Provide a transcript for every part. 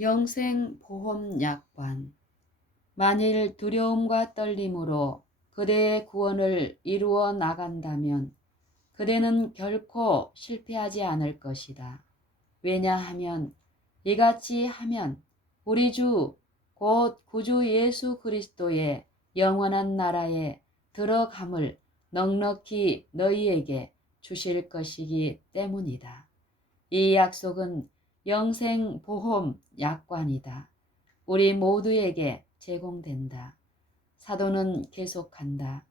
영생보험약관. 만일 두려움과 떨림으로 그대의 구원을 이루어 나간다면 그대는 결코 실패하지 않을 것이다. 왜냐하면 이같이 하면 우리 주 곧 구주 예수 그리스도의 영원한 나라에 들어감을 넉넉히 너희에게 주실 것이기 때문이다. 이 약속은 영생보험 약관이다. 우리 모두에게 제공된다. 사도는 계속한다.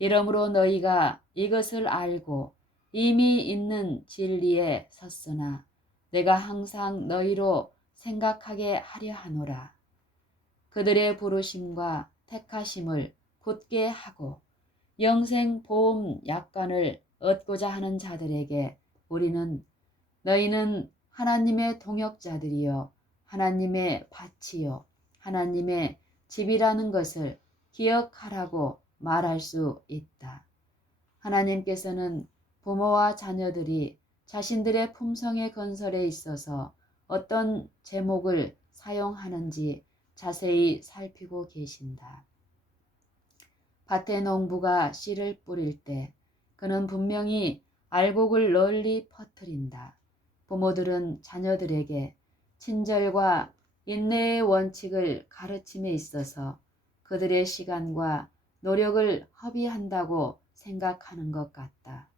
이러므로 너희가 이것을 알고 이미 있는 진리에 섰으나 내가 항상 너희로 생각하게 하려 하노라. 그들의 부르심과 택하심을 굳게 하고 영생보험 약관을 얻고자 하는 자들에게 우리는 너희는 하나님의 동역자들이요 하나님의 밭이요 하나님의 집이라는 것을 기억하라고 말할 수 있다. 하나님께서는 부모와 자녀들이 자신들의 품성의 건설에 있어서 어떤 제목을 사용하는지 자세히 살피고 계신다. 밭의 농부가 씨를 뿌릴 때 그는 분명히 알곡을 널리 퍼뜨린다. 부모들은 자녀들에게 친절과 인내의 원칙을 가르침에 있어서 그들의 시간과 노력을 허비한다고 생각하는 것 같다.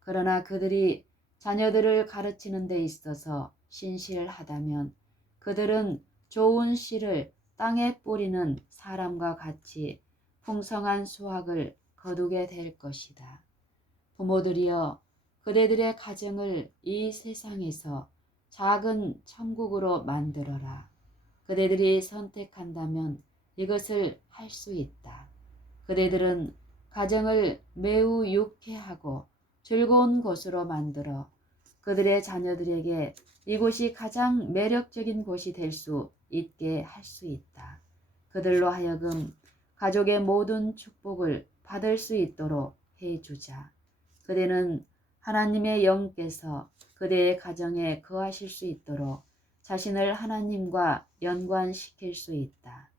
그러나 그들이 자녀들을 가르치는 데 있어서 신실하다면 그들은 좋은 씨를 땅에 뿌리는 사람과 같이 풍성한 수확을 거두게 될 것이다. 부모들이여 그대들의 가정을 이 세상에서 작은 천국으로 만들어라. 그대들이 선택한다면 이것을 할 수 있다. 그대들은 가정을 매우 유쾌하고 즐거운 곳으로 만들어 그들의 자녀들에게 이곳이 가장 매력적인 곳이 될 수 있게 할 수 있다. 그들로 하여금 가족의 모든 축복을 받을 수 있도록 해주자. 그대는 하나님의 영께서 그대의 가정에 거하실 수 있도록 자신을 하나님과 연관시킬 수 있다.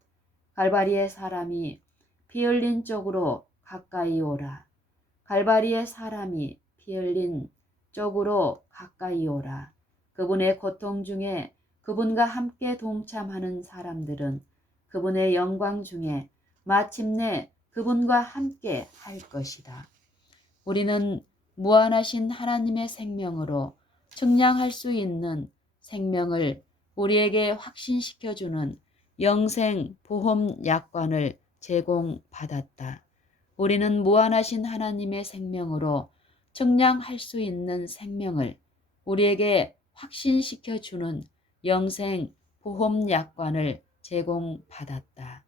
갈바리의 사람이 피 흘린 쪽으로 가까이 오라. 갈바리의 사람이 피 흘린 쪽으로 가까이 오라. 그분의 고통 중에 그분과 함께 동참하는 사람들은 그분의 영광 중에 마침내 그분과 함께 할 것이다. 우리는 무한하신 하나님의 생명으로 측량할 수 있는 생명을 우리에게 확신시켜주는 영생보험 약관을 제공받았다. 우리는 무한하신 하나님의 생명으로 측량할 수 있는 생명을 우리에게 확신시켜주는 영생보험 약관을 제공받았다.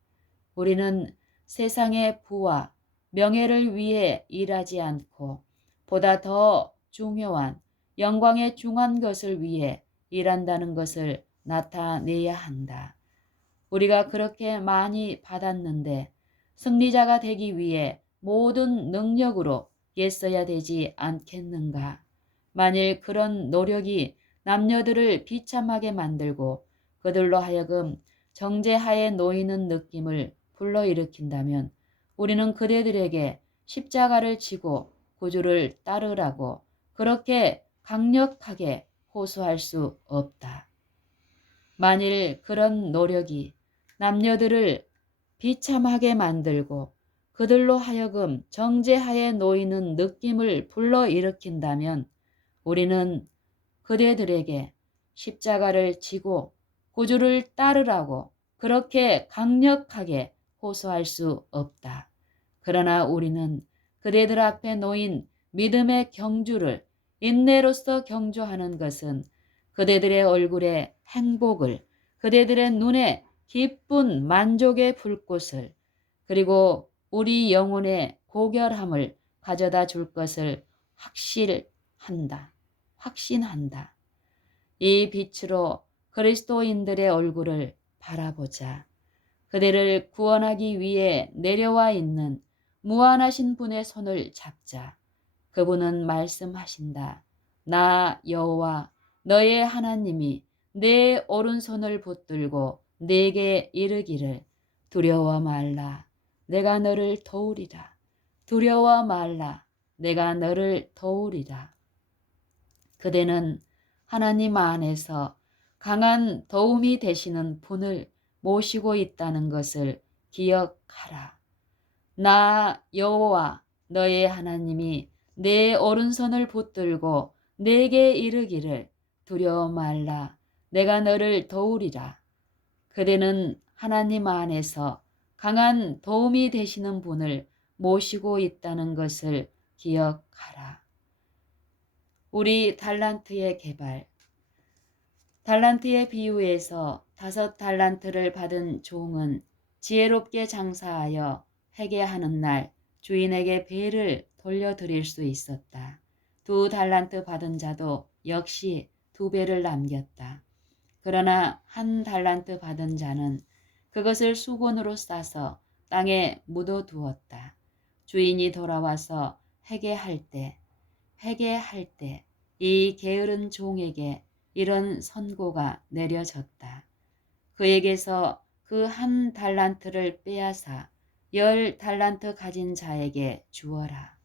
우리는 세상의 부와 명예를 위해 일하지 않고 보다 더 중요한 영광에 중한 것을 위해 일한다는 것을 나타내야 한다. 우리가 그렇게 많이 받았는데 승리자가 되기 위해 모든 능력으로 애써야 되지 않겠는가? 만일 그런 노력이 남녀들을 비참하게 만들고 그들로 하여금 정죄하에 놓이는 느낌을 불러일으킨다면 우리는 그대들에게 십자가를 지고 구주를 따르라고 그렇게 강력하게 호소할 수 없다. 만일 그런 노력이 남녀들을 비참하게 만들고 그들로 하여금 정죄하에 놓이는 느낌을 불러일으킨다면 우리는 그대들에게 십자가를 지고 구주를 따르라고 그렇게 강력하게 호소할 수 없다. 그러나 우리는 그대들 앞에 놓인 믿음의 경주를 인내로서 경주하는 것은 그대들의 얼굴에 행복을, 그대들의 눈에 기쁜 만족의 불꽃을, 그리고 우리 영혼의 고결함을 가져다 줄 것을 확신한다. 이 빛으로 그리스도인들의 얼굴을 바라보자. 그대를 구원하기 위해 내려와 있는 무한하신 분의 손을 잡자. 그분은 말씀하신다. 나 여호와 너의 하나님이 내 오른손을 붙들고 내게 이르기를 두려워 말라. 내가 너를 도우리라. 두려워 말라. 내가 너를 도우리라. 그대는 하나님 안에서 강한 도움이 되시는 분을 모시고 있다는 것을 기억하라. 나 여호와 너의 하나님이 내 오른손을 붙들고 내게 이르기를 두려워 말라. 내가 너를 도우리라. 그대는 하나님 안에서 강한 도움이 되시는 분을 모시고 있다는 것을 기억하라. 우리 달란트의 개발. 달란트의 비유에서 5달란트를 받은 종은 지혜롭게 장사하여 회개하는 날 주인에게 배를 돌려드릴 수 있었다. 2달란트 받은 자도 역시 2배를 남겼다. 그러나 1달란트 받은 자는 그것을 수건으로 싸서 땅에 묻어두었다. 주인이 돌아와서 회개할 때 이 게으른 종에게 이런 선고가 내려졌다. 그에게서 그 1달란트를 빼앗아 10달란트 가진 자에게 주어라.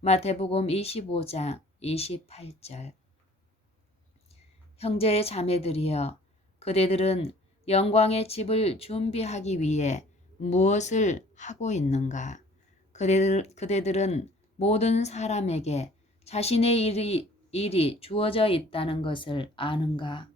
마태복음 25장 28절. 형제 자매들이여, 그대들은 영광의 집을 준비하기 위해 무엇을 하고 있는가? 그대들은 모든 사람에게 자신의 일이 주어져 있다는 것을 아는가?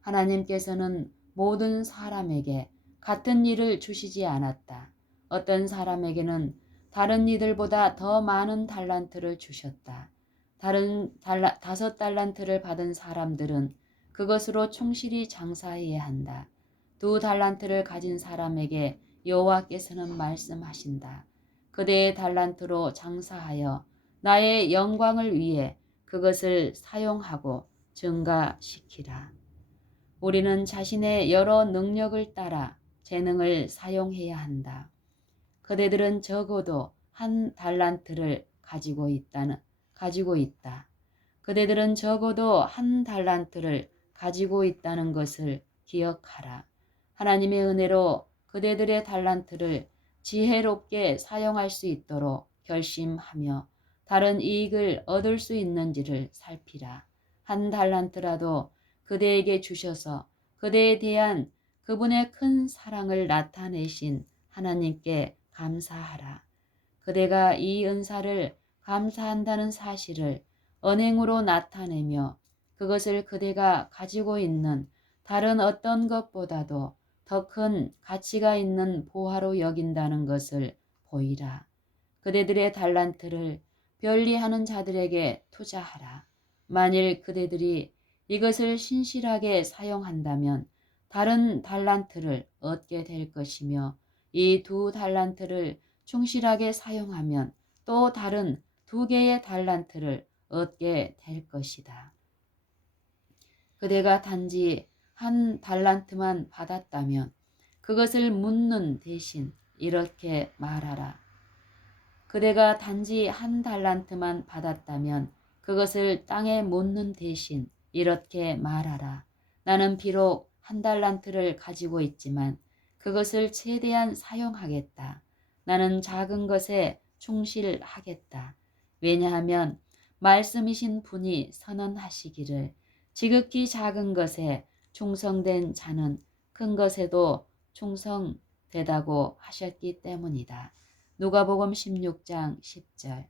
하나님께서는 모든 사람에게 같은 일을 주시지 않았다. 어떤 사람에게는 다른 이들보다 더 많은 달란트를 주셨다. 5달란트를 받은 사람들은 그것으로 충실히 장사해야 한다. 2달란트를 가진 사람에게 여호와께서는 말씀하신다. 그대의 달란트로 장사하여 나의 영광을 위해 그것을 사용하고 증가시키라. 우리는 자신의 여러 능력을 따라 재능을 사용해야 한다. 그대들은 적어도 1달란트를 가지고 있다. 그대들은 적어도 1달란트를 가지고 있다는 것을 기억하라. 하나님의 은혜로 그대들의 달란트를 지혜롭게 사용할 수 있도록 결심하며 다른 이익을 얻을 수 있는지를 살피라. 1달란트라도 그대에게 주셔서 그대에 대한 그분의 큰 사랑을 나타내신 하나님께 감사하라. 그대가 이 은사를 감사한다는 사실을 언행으로 나타내며 그것을 그대가 가지고 있는 다른 어떤 것보다도 더 큰 가치가 있는 보화로 여긴다는 것을 보이라. 그대들의 달란트를 변리하는 자들에게 투자하라. 만일 그대들이 이것을 신실하게 사용한다면 다른 달란트를 얻게 될 것이며 이 2달란트를 충실하게 사용하면 또 다른 2개의 달란트를 얻게 될 것이다. 그대가 단지 1달란트만 받았다면 그것을 묻는 대신 이렇게 말하라. 그대가 단지 1달란트만 받았다면 그것을 땅에 묻는 대신 이렇게 말하라. 나는 비록 1달란트를 가지고 있지만 그것을 최대한 사용하겠다. 나는 작은 것에 충실하겠다. 왜냐하면 말씀이신 분이 선언하시기를 지극히 작은 것에 충성된 자는 큰 것에도 충성되다고 하셨기 때문이다. 누가복음 16장 10절.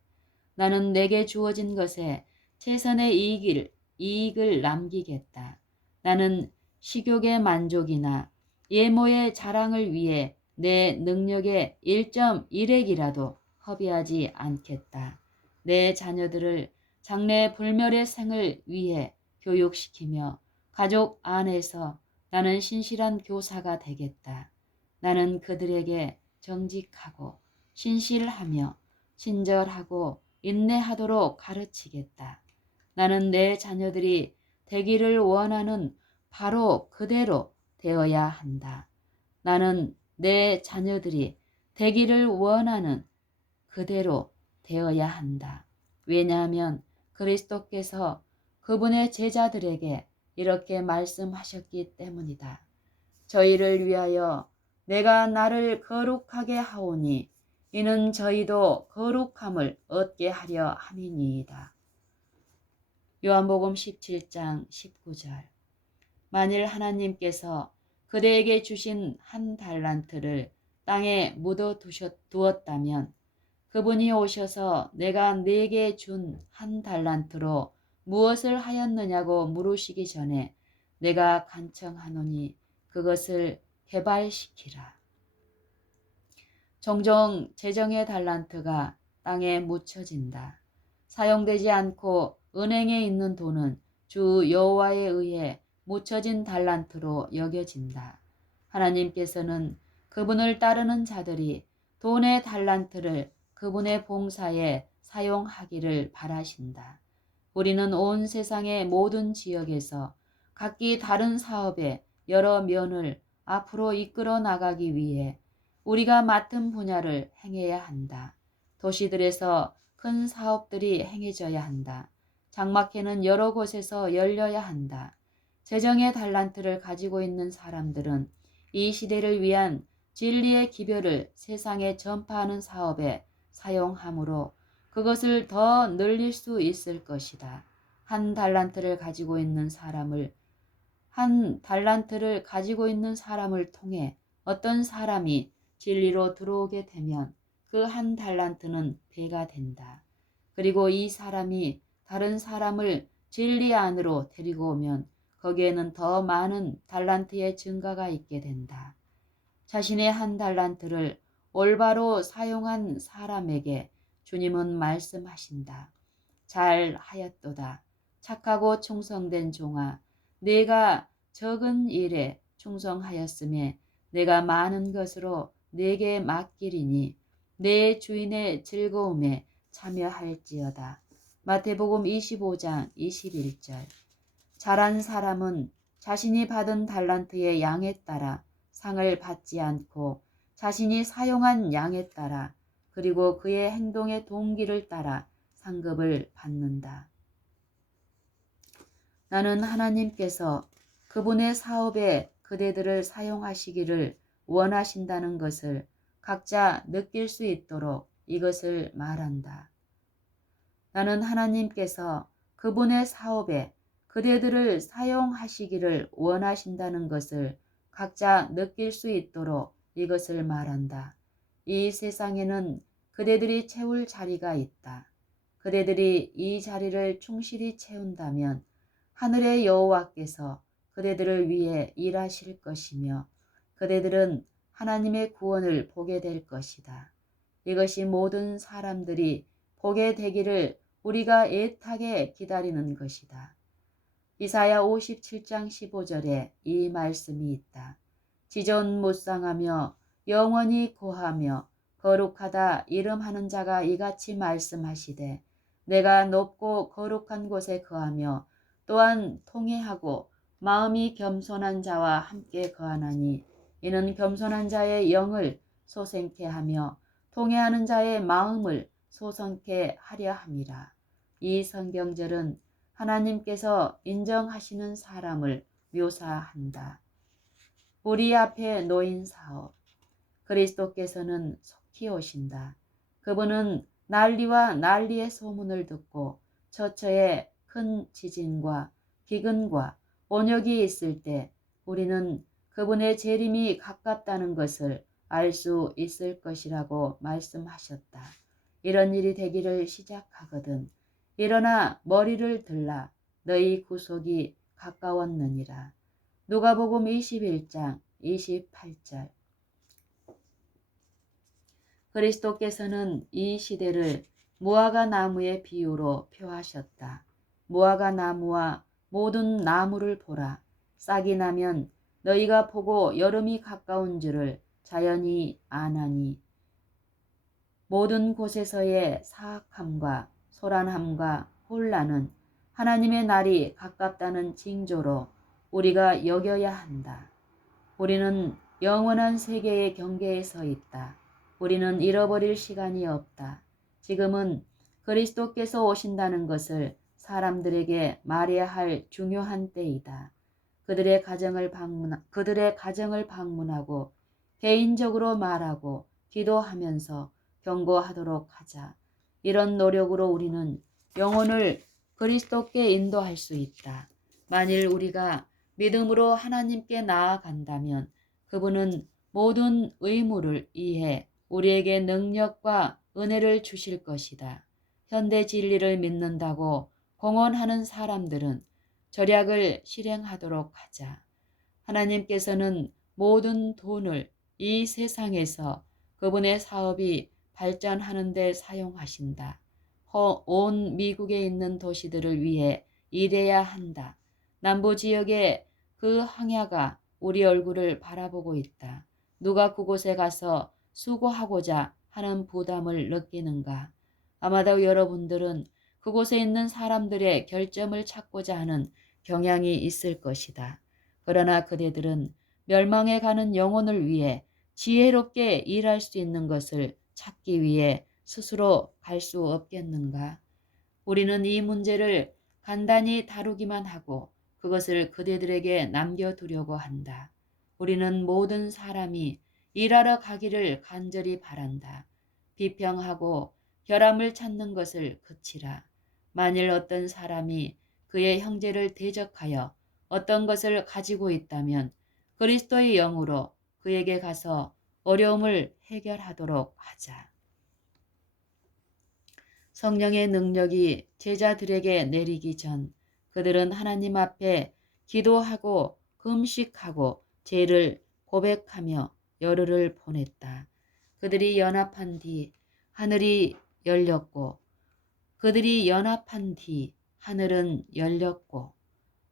나는 내게 주어진 것에 최선의 이익을 남기겠다. 나는 식욕의 만족이나 예모의 자랑을 위해 내 능력의 1.1핵이라도 허비하지 않겠다. 내 자녀들을 장래 불멸의 생을 위해 교육시키며 가족 안에서 나는 신실한 교사가 되겠다. 나는 그들에게 정직하고 신실하며 친절하고 인내하도록 가르치겠다. 나는 내 자녀들이 되기를 원하는 바로 그대로 되어야 한다. 나는 내 자녀들이 되기를 원하는 그대로 되어야 한다. 왜냐하면 그리스도께서 그분의 제자들에게 이렇게 말씀하셨기 때문이다. 저희를 위하여 내가 나를 거룩하게 하오니 이는 저희도 거룩함을 얻게 하려 함이니이다. 요한복음 17장 19절. 만일 하나님께서 그대에게 주신 한 달란트를 땅에 묻어 두었다면 그분이 오셔서 내가 네게 준 한 달란트로 무엇을 하였느냐고 물으시기 전에 내가 간청하노니 그것을 개발시키라. 종종 재정의 달란트가 땅에 묻혀진다. 사용되지 않고 은행에 있는 돈은 주 여호와에 의해 묻혀진 달란트로 여겨진다. 하나님께서는 그분을 따르는 자들이 돈의 달란트를 그분의 봉사에 사용하기를 바라신다. 우리는 온 세상의 모든 지역에서 각기 다른 사업의 여러 면을 앞으로 이끌어 나가기 위해 우리가 맡은 분야를 행해야 한다. 도시들에서 큰 사업들이 행해져야 한다. 장막회는 여러 곳에서 열려야 한다. 재정의 달란트를 가지고 있는 사람들은 이 시대를 위한 진리의 기별을 세상에 전파하는 사업에 사용하므로 그것을 더 늘릴 수 있을 것이다. 한 달란트를 가지고 있는 사람을 통해 어떤 사람이 진리로 들어오게 되면 그 한 달란트는 배가 된다. 그리고 이 사람이 다른 사람을 진리 안으로 데리고 오면 거기에는 더 많은 달란트의 증가가 있게 된다. 자신의 한 달란트를 올바로 사용한 사람에게 주님은 말씀하신다. 잘 하였도다. 착하고 충성된 종아, 내가 적은 일에 충성하였음에 내가 많은 것으로 내게 맡기리니 내 주인의 즐거움에 참여할지어다. 마태복음 25장 21절. 잘한 사람은 자신이 받은 달란트의 양에 따라 상을 받지 않고 자신이 사용한 양에 따라 그리고 그의 행동의 동기를 따라 상급을 받는다. 나는 하나님께서 그분의 사업에 그대들을 사용하시기를 원하신다는 것을 각자 느낄 수 있도록 이것을 말한다. 나는 하나님께서 그분의 사업에 그대들을 사용하시기를 원하신다는 것을 각자 느낄 수 있도록 이것을 말한다. 이 세상에는 그대들이 채울 자리가 있다. 그대들이 이 자리를 충실히 채운다면 하늘의 여호와께서 그대들을 위해 일하실 것이며 그대들은 하나님의 구원을 보게 될 것이다. 이것이 모든 사람들이 보게 되기를 우리가 애타게 기다리는 것이다. 이사야 57장 15절에 이 말씀이 있다. 지존못상하며 영원히 고하며 거룩하다 이름하는 자가 이같이 말씀하시되 내가 높고 거룩한 곳에 거하며 또한 통회하고 마음이 겸손한 자와 함께 거하나니 이는 겸손한 자의 영을 소생케 하며 통회하는 자의 마음을 소성케 하려 함이라. 이 성경절은 하나님께서 인정하시는 사람을 묘사한다. 우리 앞에 놓인 사업. 그리스도께서는 속히 오신다. 그분은 난리와 난리의 소문을 듣고 처처에 큰 지진과 기근과 온역이 있을 때 우리는 그분의 재림이 가깝다는 것을 알 수 있을 것이라고 말씀하셨다. 이런 일이 되기를 시작하거든 일어나 머리를 들라 너희 구속이 가까웠느니라. 누가복음 21장 28절. 그리스도께서는 이 시대를 무화과 나무의 비유로 표하셨다. 무화과 나무와 모든 나무를 보라. 싹이 나면 너희가 보고 여름이 가까운 줄을 자연히 아나니 모든 곳에서의 사악함과 소란함과 혼란은 하나님의 날이 가깝다는 징조로 우리가 여겨야 한다. 우리는 영원한 세계의 경계에 서 있다. 우리는 잃어버릴 시간이 없다. 지금은 그리스도께서 오신다는 것을 사람들에게 말해야 할 중요한 때이다. 그들의 가정을 방문하고 개인적으로 말하고 기도하면서 경고하도록 하자. 이런 노력으로 우리는 영혼을 그리스도께 인도할 수 있다. 만일 우리가 믿음으로 하나님께 나아간다면 그분은 모든 의무를 이해 우리에게 능력과 은혜를 주실 것이다. 현대 진리를 믿는다고 공언하는 사람들은 절약을 실행하도록 하자. 하나님께서는 모든 돈을 이 세상에서 그분의 사업이 발전하는 데 사용하신다. 온 미국에 있는 도시들을 위해 일해야 한다. 남부 지역의 그 황야가 우리 얼굴을 바라보고 있다. 누가 그곳에 가서 수고하고자 하는 부담을 느끼는가? 아마도 여러분들은 그곳에 있는 사람들의 결점을 찾고자 하는 경향이 있을 것이다. 그러나 그대들은 멸망해 가는 영혼을 위해 지혜롭게 일할 수 있는 것을 찾기 위해 스스로 갈 수 없겠는가? 우리는 이 문제를 간단히 다루기만 하고 그것을 그대들에게 남겨두려고 한다. 우리는 모든 사람이 일하러 가기를 간절히 바란다. 비평하고 결함을 찾는 것을 그치라. 만일 어떤 사람이 그의 형제를 대적하여 어떤 것을 가지고 있다면 그리스도의 영으로 그에게 가서 어려움을 해결하도록 하자. 성령의 능력이 제자들에게 내리기 전 그들은 하나님 앞에 기도하고 금식하고 죄를 고백하며 열흘을 보냈다. 그들이 연합한 뒤 하늘은 열렸고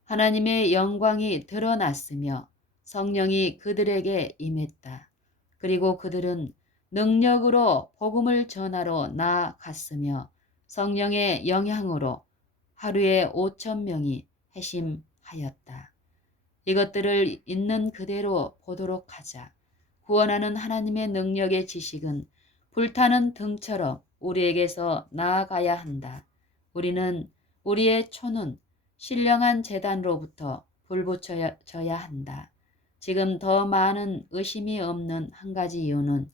하나님의 영광이 드러났으며 성령이 그들에게 임했다. 그리고 그들은 능력으로 복음을 전하러 나아갔으며 성령의 영향으로 하루에 5,000명이 회심하였다. 이것들을 있는 그대로 보도록 하자. 구원하는 하나님의 능력의 지식은 불타는 등처럼 우리에게서 나아가야 한다. 우리의 초는 신령한 제단로부터 불붙여져야 한다. 지금 더 많은 의심이 없는 한 가지 이유는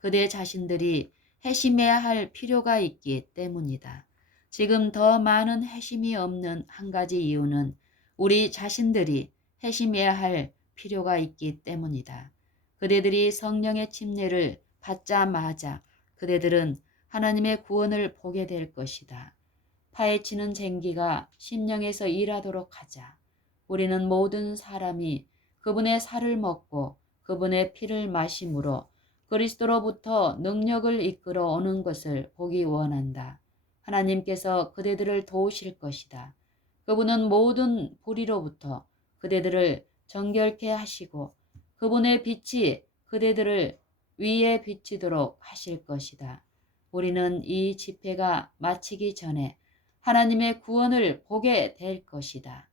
그대 자신들이 회심해야 할 필요가 있기 때문이다. 지금 더 많은 회심이 없는 한 가지 이유는 우리 자신들이 회심해야 할 필요가 있기 때문이다. 그대들이 성령의 침례를 받자마자 그대들은 하나님의 구원을 보게 될 것이다. 파헤치는 쟁기가 심령에서 일하도록 하자. 우리는 모든 사람이 그분의 살을 먹고 그분의 피를 마심으로 그리스도로부터 능력을 이끌어 오는 것을 보기 원한다. 하나님께서 그대들을 도우실 것이다. 그분은 모든 불의로부터 그대들을 정결케 하시고 그분의 빛이 그대들을 위에 비치도록 하실 것이다. 우리는 이 집회가 마치기 전에 하나님의 구원을 보게 될 것이다.